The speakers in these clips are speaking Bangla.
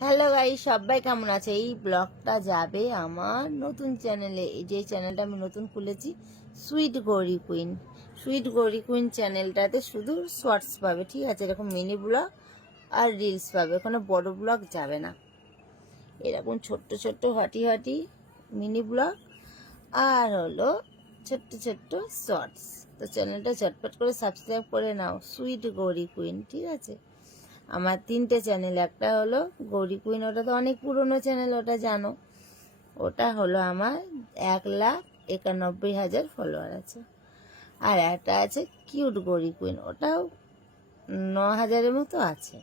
হ্যালো গাইস, সবাই কেমন আছে? এই ব্লগটা যাবে আমার নতুন চ্যানেলে। এই যে চ্যানেলটা আমি নতুন খুলেছি, sweet Gauri queen. Sweet Gauri queen চ্যানেলটাতে শুধু শর্টস পাবে, ঠিক আছে? এরকম মিনি ব্লগ আর রিলস পাবে, ওখানে বড় ব্লগ যাবে না। এরকম ছোট্ট ছোট্ট হাঁটি হাঁটি মিনি ব্লগ আর হলো ছোট্ট ছোট্ট শর্টস। তো চ্যানেলটা ঝটপট করে সাবস্ক্রাইব করে নাও, সুইট গৌরী কুইন, ঠিক আছে? আমার 3টে চ্যানেল, একটা হলো গৌরী কুইন, ওটা তো অনেক পুরনো চ্যানেল, ওটা জানো। ওটা হলো আমার 1,91,000 ফলোয়ার আছে। আর একটা আছে কিউট গৌরী কুইন, ওটাও 9,000-এর মতো আছে।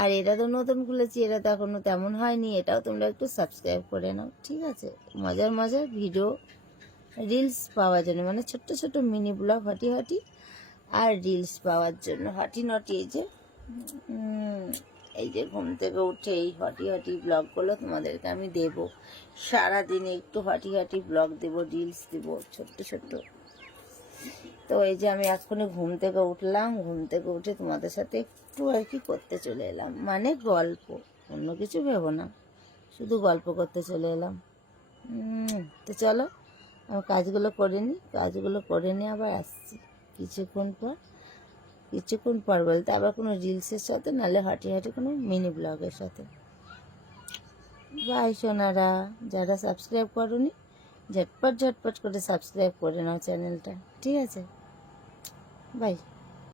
আর এটা তো নতুন খুলেছি, এটা তো এখনো তেমন হয়নি, এটাও তোমরা একটু সাবস্ক্রাইব করে নাও, ঠিক আছে? মজার মজার ভিডিও রিলস পাওয়ার জন্য, মানে ছোট্ট ছোট্ট মিনি ব্লগ হাঁটি হাঁটি আর রিলস পাওয়ার জন্য। হাঁটি নটি এই যে ঘুম থেকে উঠে এই হাঁটি হাঁটি ব্লগগুলো তোমাদেরকে আমি দেব। সারাদিনে একটু হাঁটি হাঁটি ব্লগ দেব, রিলস দেব ছোট্ট ছোট্ট। তো এই যে আমি এক্ষুনি ঘুম থেকে উঠলাম, ঘুম থেকে উঠে তোমাদের সাথে একটু আর কি করতে চলে এলাম, মানে গল্প, অন্য কিছু ভেবো না, শুধু গল্প করতে চলে এলাম। তো চলো আমার কাজগুলো করে নিই, কাজগুলো করে নিয়ে আবার আসছি কিছুক্ষণ পর বলতে আবার কোনো রিলসের সাথে, নাহলে হাঁটি হাঁটি কোনো মিনি ব্লগের সাথে। বাই সোনারা, যারা সাবস্ক্রাইব করোনি ঝটপট ঝটপট করে সাবস্ক্রাইব করে নাও চ্যানেলটা, ঠিক আছে? বাই।